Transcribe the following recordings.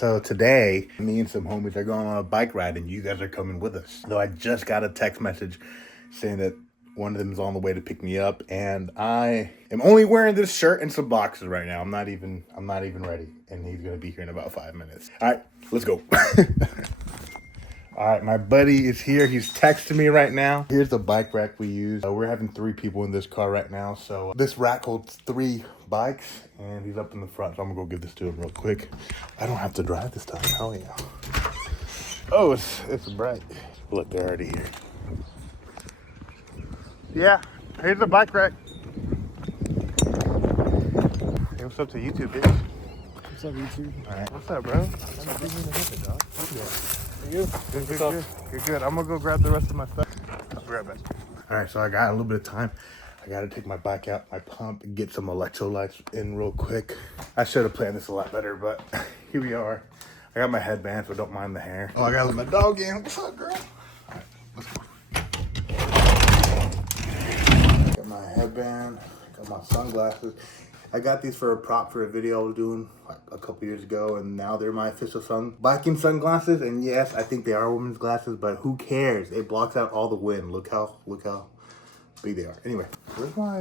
So today, me and some homies are going on a bike ride and you guys are coming with us. Though I just got a text message saying that one of them is on the way to pick me up, and I am only wearing this shirt and some boxes right now. I'm not even ready, and he's gonna be here in about 5 minutes. All right, let's go. All right, my buddy is here. He's texting me right now. Here's the bike rack we use. We're having 3 people in this car right now. So this rack holds 3 bikes, and he's up in the front. So I'm gonna go give this to him real quick. I don't have to drive this time. Hell yeah. Oh, it's bright. Look, they're already here. Yeah, here's the bike rack. Hey, what's up to YouTube, bitch? What's up, YouTube? All right, what's up, bro? Good. I'm gonna go grab the rest of my stuff. I'll be right back. All right, so I got a little bit of time. I gotta take my bike out, my pump, and get some electrolytes in real quick. I should have planned this a lot better, but here we are. I got my headband, so don't mind the hair. Oh, I gotta let my dog in. What's up, girl? All right, let's go. Got my headband, got my sunglasses. I got these for a prop for a video I was doing like a couple years ago, and now they're my official biking sunglasses. And yes, I think they are women's glasses, but who cares? It blocks out all the wind. Look how big they are. Anyway, where's my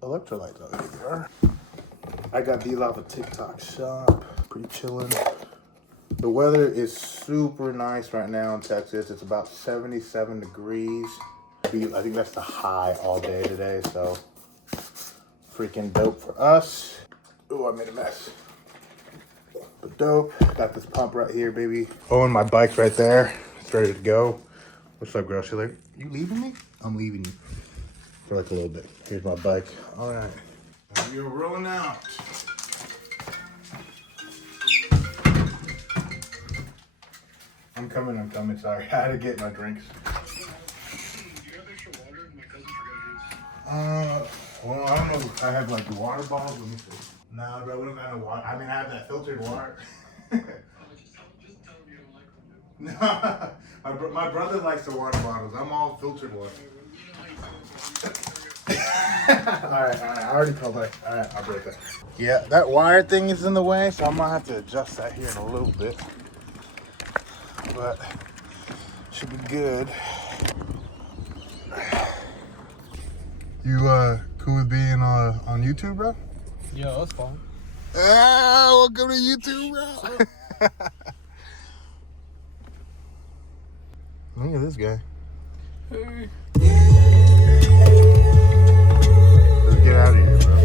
electrolytes? Oh, here they are. I got these off a TikTok shop. Pretty chilling. The weather is super nice right now in Texas. It's about 77 degrees. I think that's the high all day today, so freaking dope for us. Oh, I made a mess. But dope. Got this pump right here, baby. Oh, and my bike's right there. It's ready to go. What's up, girl? She's like, you leaving me? I'm leaving you for like a little bit. Here's my bike. All right. You're rolling out. I'm coming. Sorry. I had to get my drinks. Do you have extra water? My cousin forgot his. Well, I don't know if I have like water bottles. Let me see. Nah, bro, we don't got no water. I mean, I have that filtered water. Just tell him you don't like them. No, my brother likes the water bottles. I'm all filtered water. All right. I already told her. All right, I'll break that. Yeah, that wire thing is in the way, so I'm gonna have to adjust that here in a little bit. But should be good. You cool with being on YouTube, bro? Yeah, that's fine. Ah, welcome to YouTube, bro. Look at this guy. Hey. Let's get out of here, bro.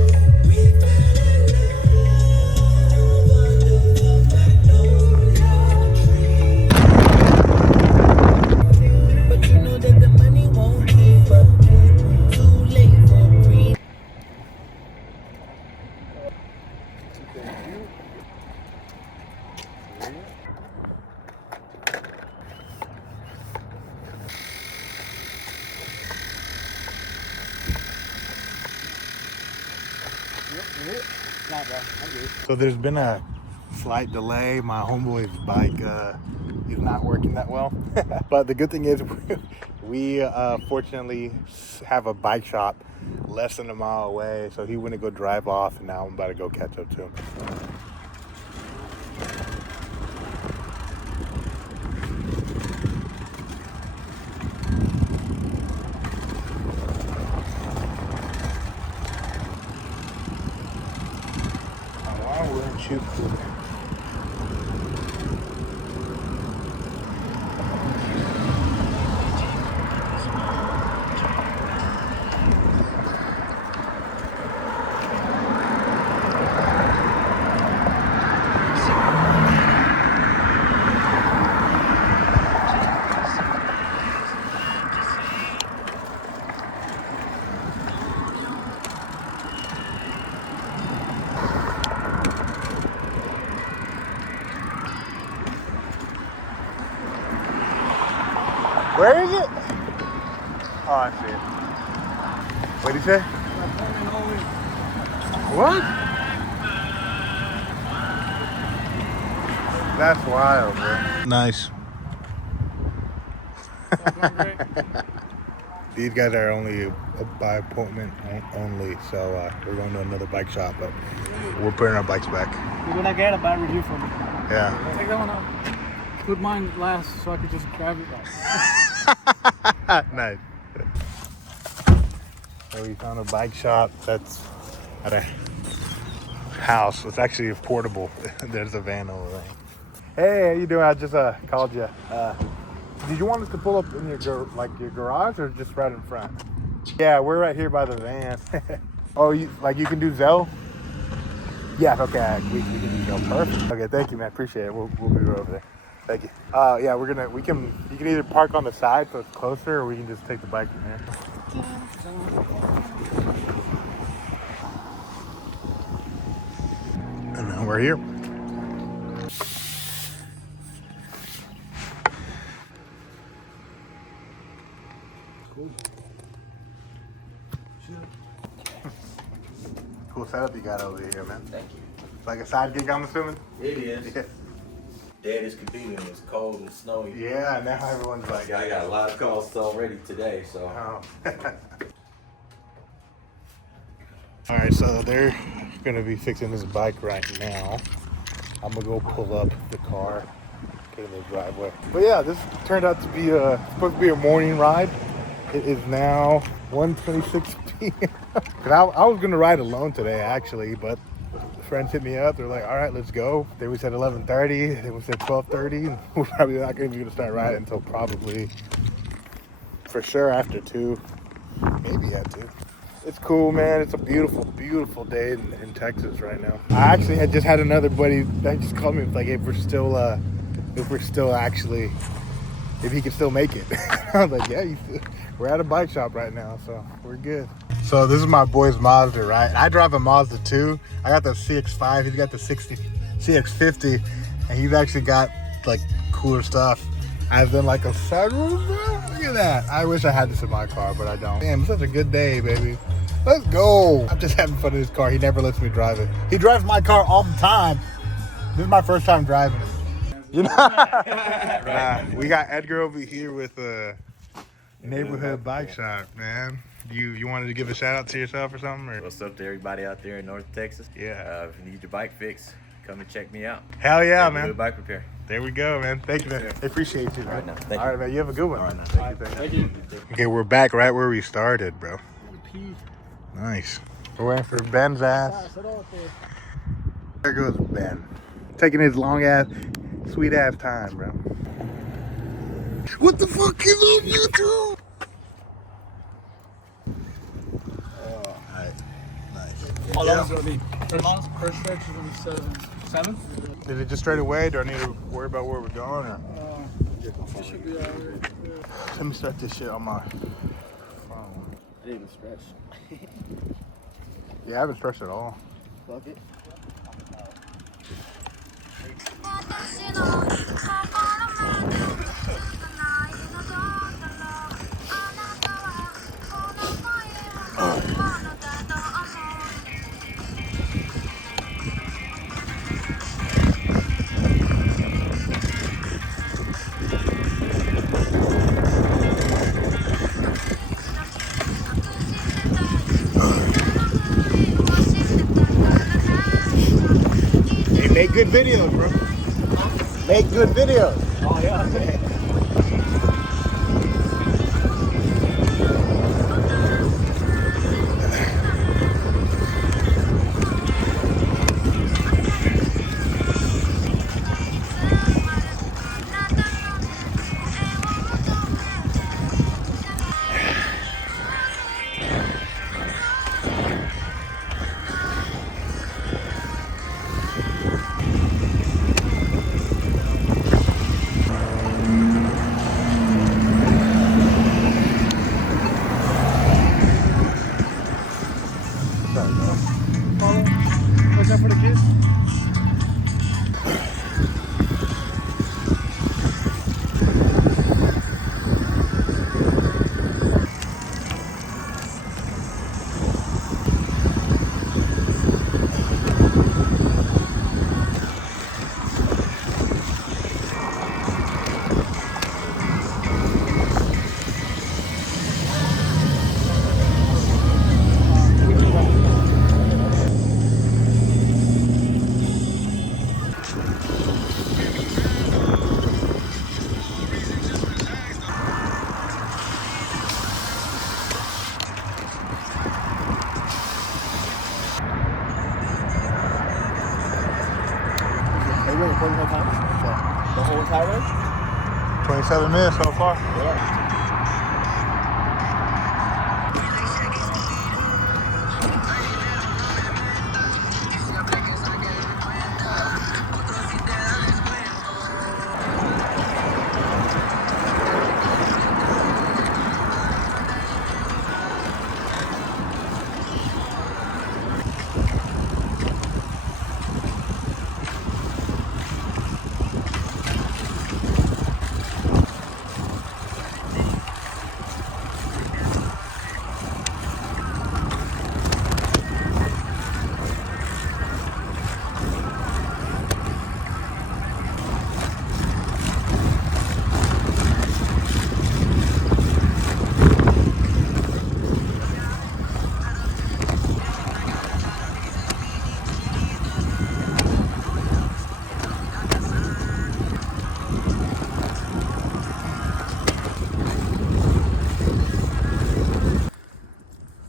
So there's been a slight delay. My homeboy's bike is not working that well. But the good thing is we fortunately have a bike shop less than a mile away. So he went to go drive off, and now I'm about to go catch up to him. Shoot. Where is it? Oh, I see it. What did you say? What? That's wild, bro. Nice. These guys are only by appointment only, so we're going to another bike shop, but we're putting our bikes back. You're gonna get a bad review from me. Yeah. Take that one out. Put mine last so I could just grab it back. Nice. So we found a bike shop that's at a house. It's actually portable. There's a van over there. Hey, how you doing? I just called you. Did you want us to pull up in your your garage or just right in front? Yeah, we're right here by the van. Oh, you can do Zelle? Yeah, okay, we can do Zelle. Perfect. Okay, thank you, man. Appreciate it. We'll be right over there. Thank you. Yeah, you can either park on the side so it's closer, or we can just take the bike from here. And now we're here. Cool setup you got over here, man. Thank you. It's like a side gig, I'm assuming? It is. Yeah. Dead as could be when it's cold and snowy. Yeah, now everyone's like... I got a lot of calls already today, so. Oh. All right, so they're gonna be fixing this bike right now. I'm gonna go pull up the car, get in the driveway. But yeah, this turned out to be supposed to be a morning ride. It is now 1:26 p.m. I was gonna ride alone today actually, but friends hit me up. They're like, "All right, let's go." Then we said 11:30. Then we said 12:30. And we're probably not gonna start riding until probably, for sure, after 2, maybe at 2. It's cool, man. It's a beautiful, beautiful day in Texas right now. I actually had just had another buddy that just called me. It's like, if he can still make it. I was like, yeah, we're at a bike shop right now, so we're good. So this is my boy's Mazda, right? I drive a Mazda 2. I got the CX-5. He's got the CX-50, and he's actually got like cooler stuff. I've done like a sunroof, bro. Look at that. I wish I had this in my car, but I don't. Damn, it's such a good day, baby. Let's go. I'm just having fun in his car. He never lets me drive it. He drives my car all the time. This is my first time driving it. You know? Nah, we got Edgar over here with a neighborhood bike shop, man. You wanted to give a shout out to yourself or something? Or? What's up to everybody out there in North Texas? Yeah. If you need your bike fixed, come and check me out. Hell yeah, Neighborhood man. Bike repair. There we go, man. Thank you, man. I appreciate you, man. All right, now. Thank All you. right, man. You have a good one. All right, now. Thank you. Okay, we're back right where we started, bro. Nice. We're waiting for Ben's ass. There goes Ben. Taking his long ass, sweet ass time, bro. What the fuck is up, YouTube? Oh, alright. Nice. How long is it gonna be? First stretch is gonna be 7. 7? Is it just straight away? Do I need to worry about where we're going? Or? It should be alright. Let me start this shit on my phone. I didn't even stretch. Yeah, I haven't stretched at all. Fuck it. Hey, make good videos, bro. Make good videos. Oh, yeah. The whole entire way? 27 minutes so far. Yeah.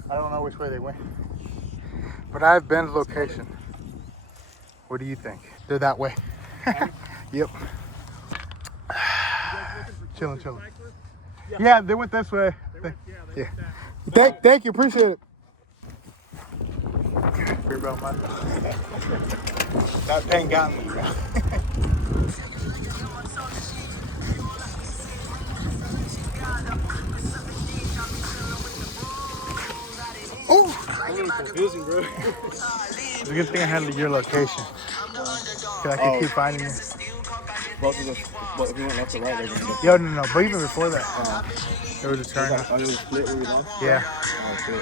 I don't know which way they went, but I have Ben's location. What do you think? They're that way. Yep. Chilling. Yeah, they went this way. Yeah. Thank you, appreciate it. Sorry about my that pain got me. Oh! A little confusing, bro. It's a good thing I had your location. Cause I could keep finding you. Both of us, but if we went left or right, they're going to get Yo, no. But even before that, there was a turn. it was a split where we lost? Yeah. Oh, shit.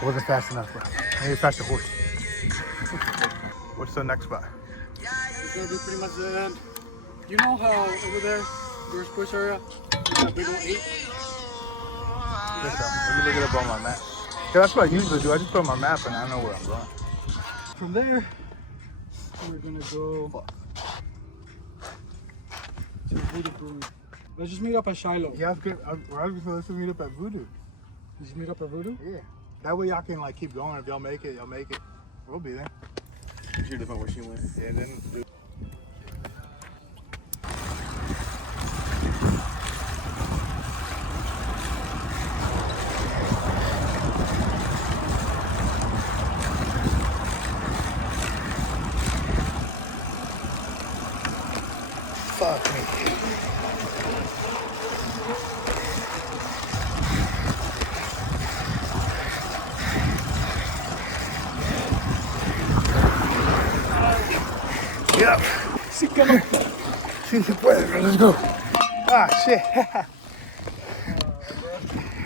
It wasn't fast enough, bro. I need a faster horse. What's the next spot? It's gonna be pretty much the end. You know how over there, your push area, there's that big old 8? Let me look it up on my map. Yeah, that's what I usually do. I just put on my map and I know where I'm going. From there, we're gonna go to Voodoo Brewing. Let's just meet up at Shiloh. Yeah, that's good. Let's meet up at Voodoo. Just meet up at Voodoo? Yeah. That way y'all can like keep going. If y'all make it, y'all make it. We'll be there. She didn't know where she went. Yeah, then. Fuck me. Yep. Sí, se puede, bro. Let's go. Ah, shit.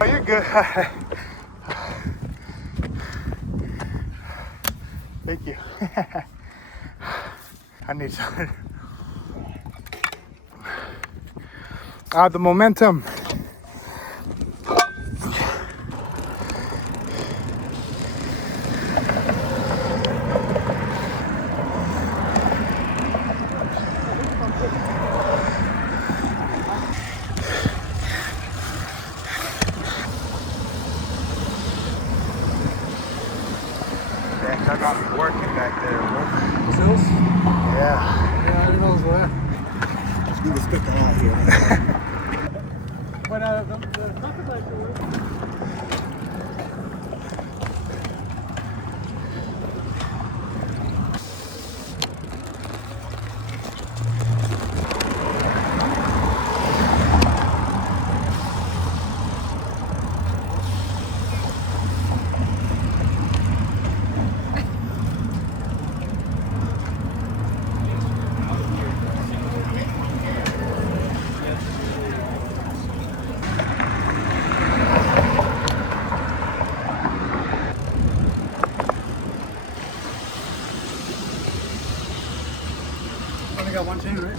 Oh, you're good. Thank you. I need something. The momentum. I got me working back there, bro. Sills? Yeah. Yeah, I don't know where. We can spit that out here. But the traffic lights are working. Only got one chain, right?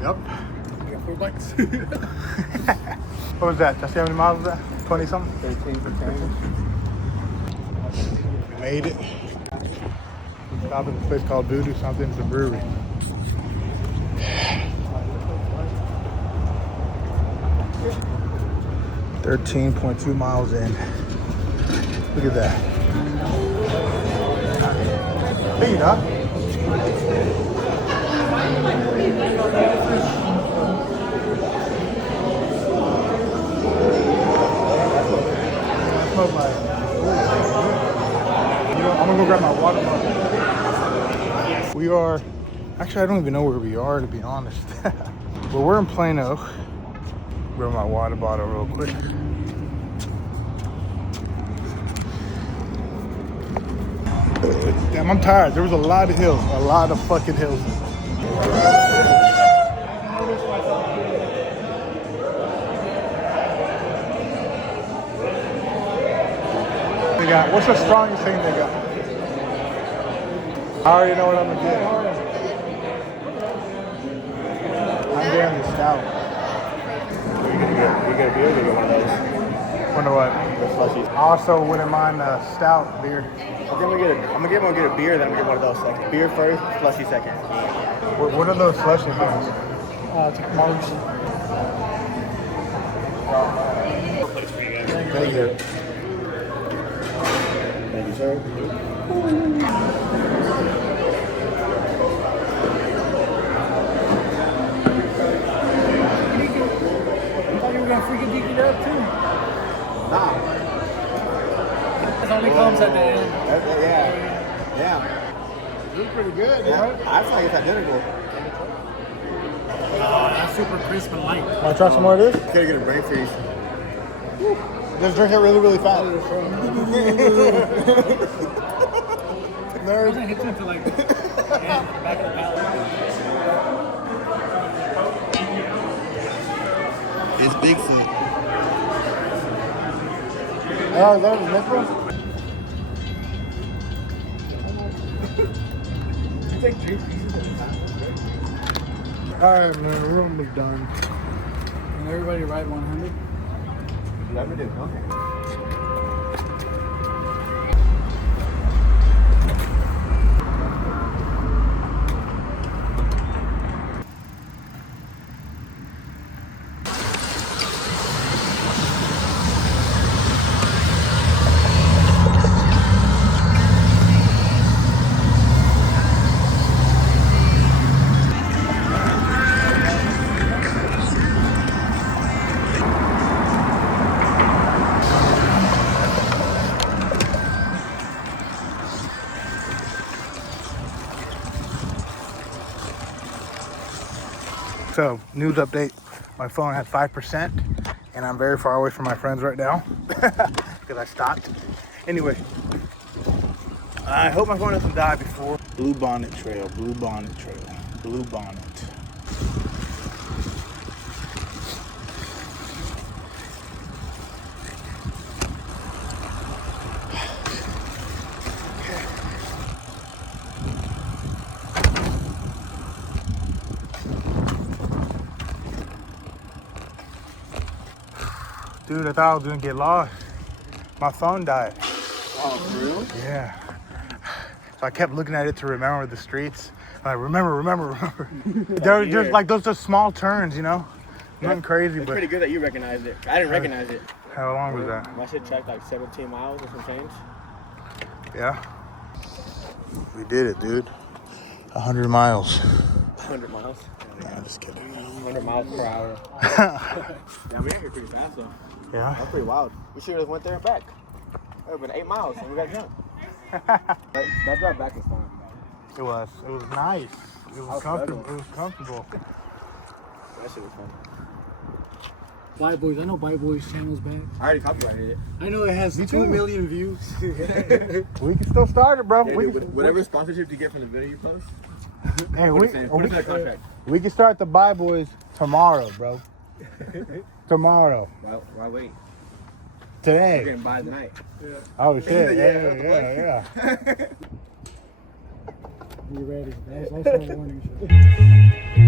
Yep. We got 4 bikes. What was that? Just how many miles was that? 20 something? 13 for 10. We made it. We stopped at a place called Voodoo something. It's a brewery. $13.2 miles in. Look at that. Hey, huh? Actually, I don't even know where we are, to be honest. Well, we're in Plano. Grab my water bottle real quick. Damn, I'm tired. There was a lot of hills. A lot of fucking hills. They got, what's the strongest thing they got? I already know what I'm gonna get. I'm getting the stout. You get a beer, you get one of those. Wonder what? The slushies. I also wouldn't mind a stout beer. I'm gonna get a beer, then I'm gonna get one of those. Like beer first, slushy second. What are those slushy things? It's margs. Thank you. Thank you, sir. I thought you were gonna freaking dig it up too. Nah. It only comes at the end. Yeah. This is pretty good, Yeah. right? I feel like it's identical. That's super crisp and light. Want to try some more of this? Gotta get a brain freeze. Just drink it really, really fast. It doesn't hit you until like the end, back of the palate. It's Bigfoot. Oh, is that the next one? You take 3 pieces at a time. Alright, man, we're almost done. And everybody ride 100. Never did. Okay. So, news update. My phone had 5%, and I'm very far away from my friends right now because I stopped. Anyway, I hope my phone doesn't die before. Blue Bonnet Trail, Blue Bonnet Trail, Blue Bonnet. Dude, I thought I was gonna get lost. My phone died. Oh, for real? Yeah. So I kept looking at it to remember the streets. I'm like, remember. They're just like those are small turns, you know? Nothing crazy, It's but pretty good that you recognized it. I didn't recognize it. how long was that? My shit tracked like 17 miles or some change. Yeah. We did it, dude. 100 miles. 100 miles. Yeah, just kidding. 100 miles per hour. Yeah, we got here pretty fast though. Yeah. That's pretty wild. We should have went there and back. It would have been 8 miles and we got jump. that drive back was fun. It was nice. It was comfortable. It was comfortable. That shit was fun. Bye Boys. I know Bye Boys channel's back. I already copyrighted it. I know it has 2 million views. We can still start it, bro. Yeah, We dude, can- whatever sponsorship you get from the video you post, Hey, put it in that contract. we can start the Bye Boys tomorrow, bro. Tomorrow. Why wait? Today. We're getting by tonight. Oh shit! Yeah, Yeah. Be ready. That's also a warning shot.